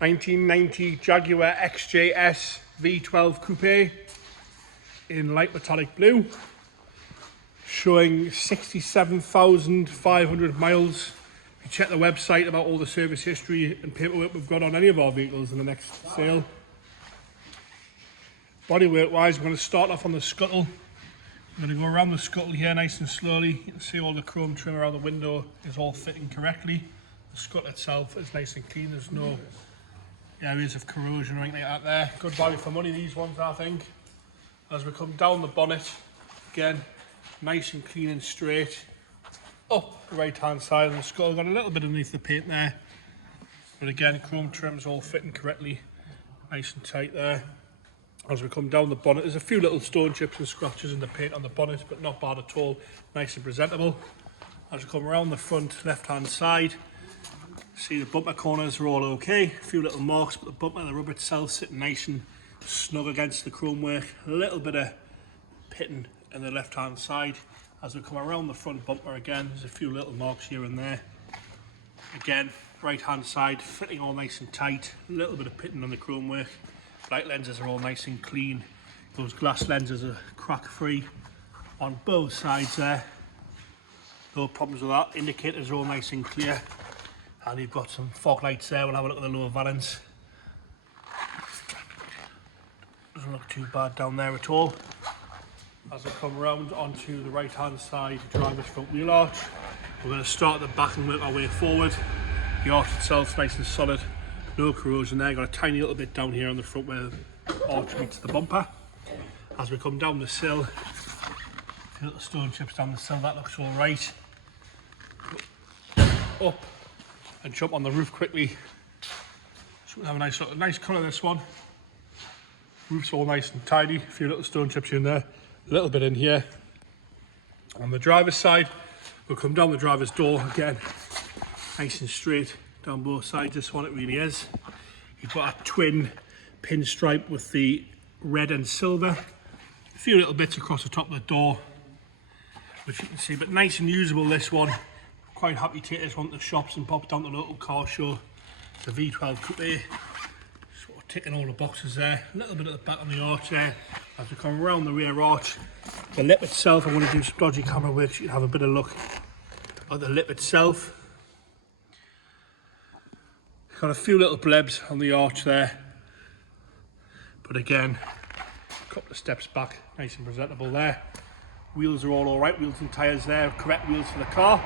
1990 Jaguar XJS V12 Coupe in light metallic blue, showing 67,500 miles. If you check the website about all the service history and paperwork we've got on any of our vehicles in the next sale. Bodywork wise, we're going to start off on the scuttle. I'm going to go around the scuttle here nice and slowly. You can see all the chrome trim around the window is all fitting correctly. The scuttle itself is nice and clean. There's no areas of corrosion or anything like that there. Good value for money, these ones, I think. As we come down the bonnet, again, nice and clean and straight. Up the right hand side of the scuttle, got a little bit underneath the paint there. But again, chrome trim's all fitting correctly, nice and tight there. As we come down the bonnet, there's a few little stone chips and scratches in the paint on the bonnet, but not bad at all, nice and presentable. As we come around the front left hand side, see the bumper corners are all okay, a few little marks, but the bumper, the rubber itself sitting nice and snug against the chrome work. A little bit of pitting in the left hand side. As we come around the front bumper again, there's a few little marks here and there. Again, right hand side, fitting all nice and tight, a little bit of pitting on the chrome work. Light lenses are all nice and clean. Those glass lenses are crack free on both sides there. No problems with that. Indicators are all nice and clear. And you've got some fog lights there. We'll have a look at the lower valance. Doesn't look too bad down there at all. As we come around onto the right hand side, driver's front wheel arch. We're going to start at the back and work our way forward. The arch itself nice and solid. No corrosion there. Got a tiny little bit down here on the front where the arch meets the bumper. As we come down the sill, a few little stone chips down the sill, that looks all right. Up and jump on the roof quickly. So we have a nice colour this one. Roof's all nice and tidy. A few little stone chips in there. A little bit in here. On the driver's side, we'll come down the driver's door again. Nice and straight down both sides. This one it really is. You've got a twin pinstripe with the red and silver. A few little bits across the top of the door, which you can see, but nice and usable this one. Quite happy to take this one to the shops and pop down to the local car show. It's a V12 Coupe. Sort of ticking all the boxes there. A little bit at the back on the arch there. As we come around the rear arch, the lip itself, I want to do some dodgy camera work so you can have a bit of look at the lip itself. Got a few little blebs on the arch there, but again, a couple of steps back, nice and presentable there. Wheels are all alright, wheels and tyres there, correct wheels for the car.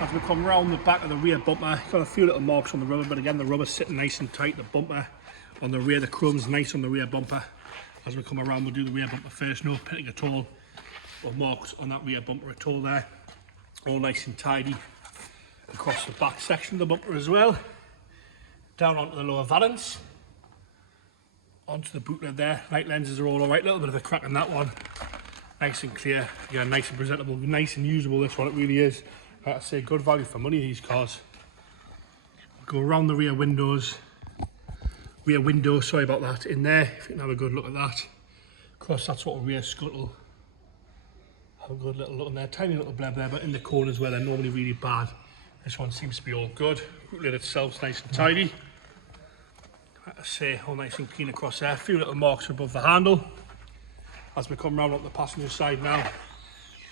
As we come round the back of the rear bumper, got a few little marks on the rubber, but again the rubber's sitting nice and tight. The bumper on the rear, the chrome's nice on the rear bumper. As we come around, we'll do the rear bumper first. No pitting at all, or marks on that rear bumper at all there. All nice and tidy. Across the back section of the bumper as well. Down onto the lower valance. Onto the boot lid there. Light lenses are all alright. A little bit of a crack on that one. Nice and clear. Again, nice and presentable. Nice and usable, this one. It really is. Like I say, good value for money, these cars. Go around the rear windows. Rear window, sorry about that, in there. If you can have a good look at that. Across that sort of rear scuttle. Have a good little look in there. Tiny little bleb there, but in the corners where they're normally really bad. This one seems to be all good. Boot lid itself's nice and tidy. Like I say, all nice and clean across there. A few little marks above the handle. As we come round up the passenger side now,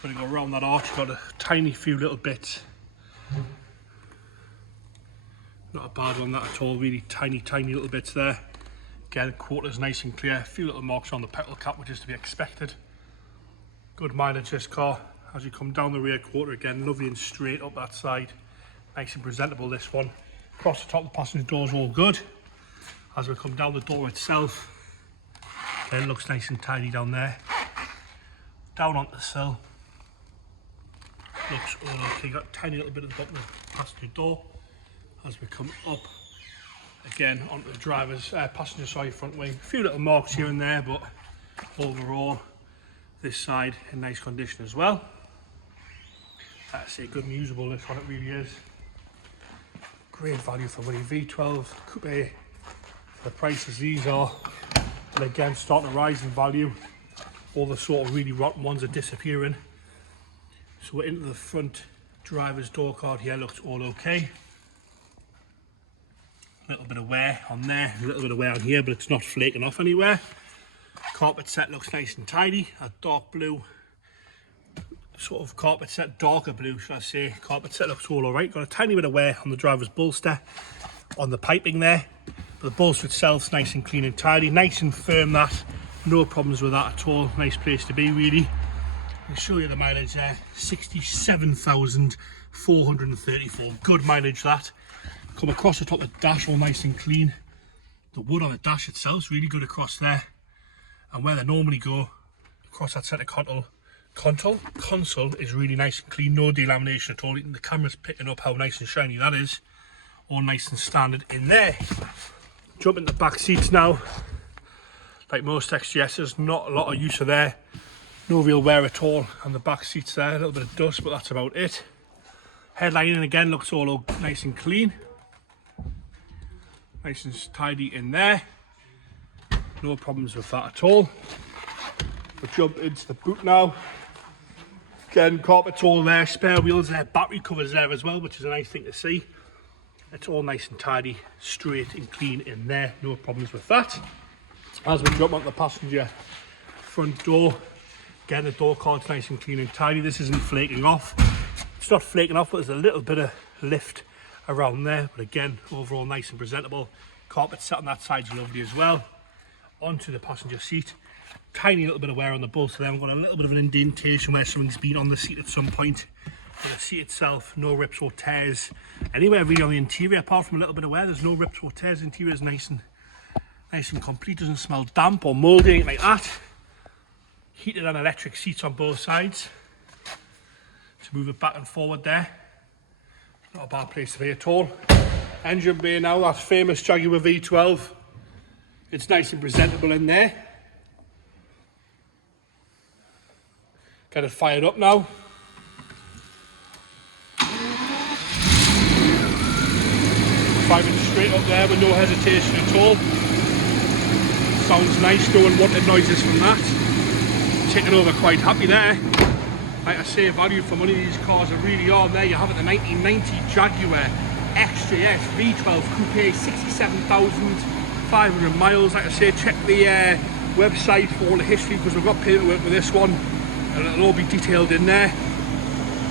going to go around that arch, got a tiny few little bits. Not a bad one that at all, really tiny little bits there. Again, quarters nice and clear. A few little marks on the petrol cap, which is to be expected. Good mileage this car. As you come down the rear quarter again, lovely and straight up that side. Nice and presentable this one. Across the top of the passenger door is all good. As we come down the door itself, it looks nice and tidy down there. Down onto the sill. Looks all okay. Got a tiny little bit at the bottom of the passenger door. As we come up again onto the driver's passenger side front wing. A few little marks here and there, but overall this side in nice condition as well. That's a good and usable, this one, it really is. Great value for money. V12 Coupe for the prices these are. And again, starting to rise in value. All the sort of really rotten ones are disappearing. So we're into the front driver's door card here, looks all okay. A little bit of wear on there, a little bit of wear on here, but it's not flaking off anywhere. Carpet set looks nice and tidy. A dark blue sort of carpet set, darker blue should I say. Carpet set looks all alright. Got a tiny bit of wear on the driver's bolster, on the piping there, but the bolster itself's nice and clean and tidy, nice and firm. That, no problems with that at all. Nice place to be, really. I'll show you the mileage there, 67,434. Good mileage that. Come across the top of the dash all nice and clean. The wood on the dash itself is really good across there, and where they normally go across that centre console is really nice and clean, no delamination at all. The camera's picking up how nice and shiny that is. All nice and standard in there. Jump into the back seats now. Like most XJS's, not a lot of use of there. No real wear at all on the back seats there. A little bit of dust, but that's about it. Headlining again looks all nice and clean. Nice and tidy in there. No problems with that at all. We'll jump into the boot now. Again, carpet's all there, spare wheels there, battery covers there as well, which is a nice thing to see. It's all nice and tidy, straight and clean in there, no problems with that. As we jump onto the passenger front door, again the door card's nice and clean and tidy. This isn't flaking off. It's not flaking off, but there's a little bit of lift around there. But again, overall nice and presentable. Carpet set on that side's lovely as well. Onto the passenger seat. Tiny little bit of wear on the bolster there. I've got a little bit of an indentation where something's been on the seat at some point. But the seat itself, no rips or tears anywhere really on the interior, apart from a little bit of wear. There's no rips or tears. The interior is nice and complete. Doesn't smell damp or mouldy, anything like that. Heated and electric seats on both sides to move it back and forward there. Not a bad place to be at all. Engine bay now, that famous Jaguar V12. It's nice and presentable in there. Get it fired up now. Firing straight up there with no hesitation at all. Sounds nice, no unwanted noises from that. Taking over quite happy there. Like I say, value for money, these cars are really on there. You have it the 1990 Jaguar XJS V12 Coupe, 67,500 miles. Like I say, check the website for all the history, because we've got paperwork with this one and it'll all be detailed in there.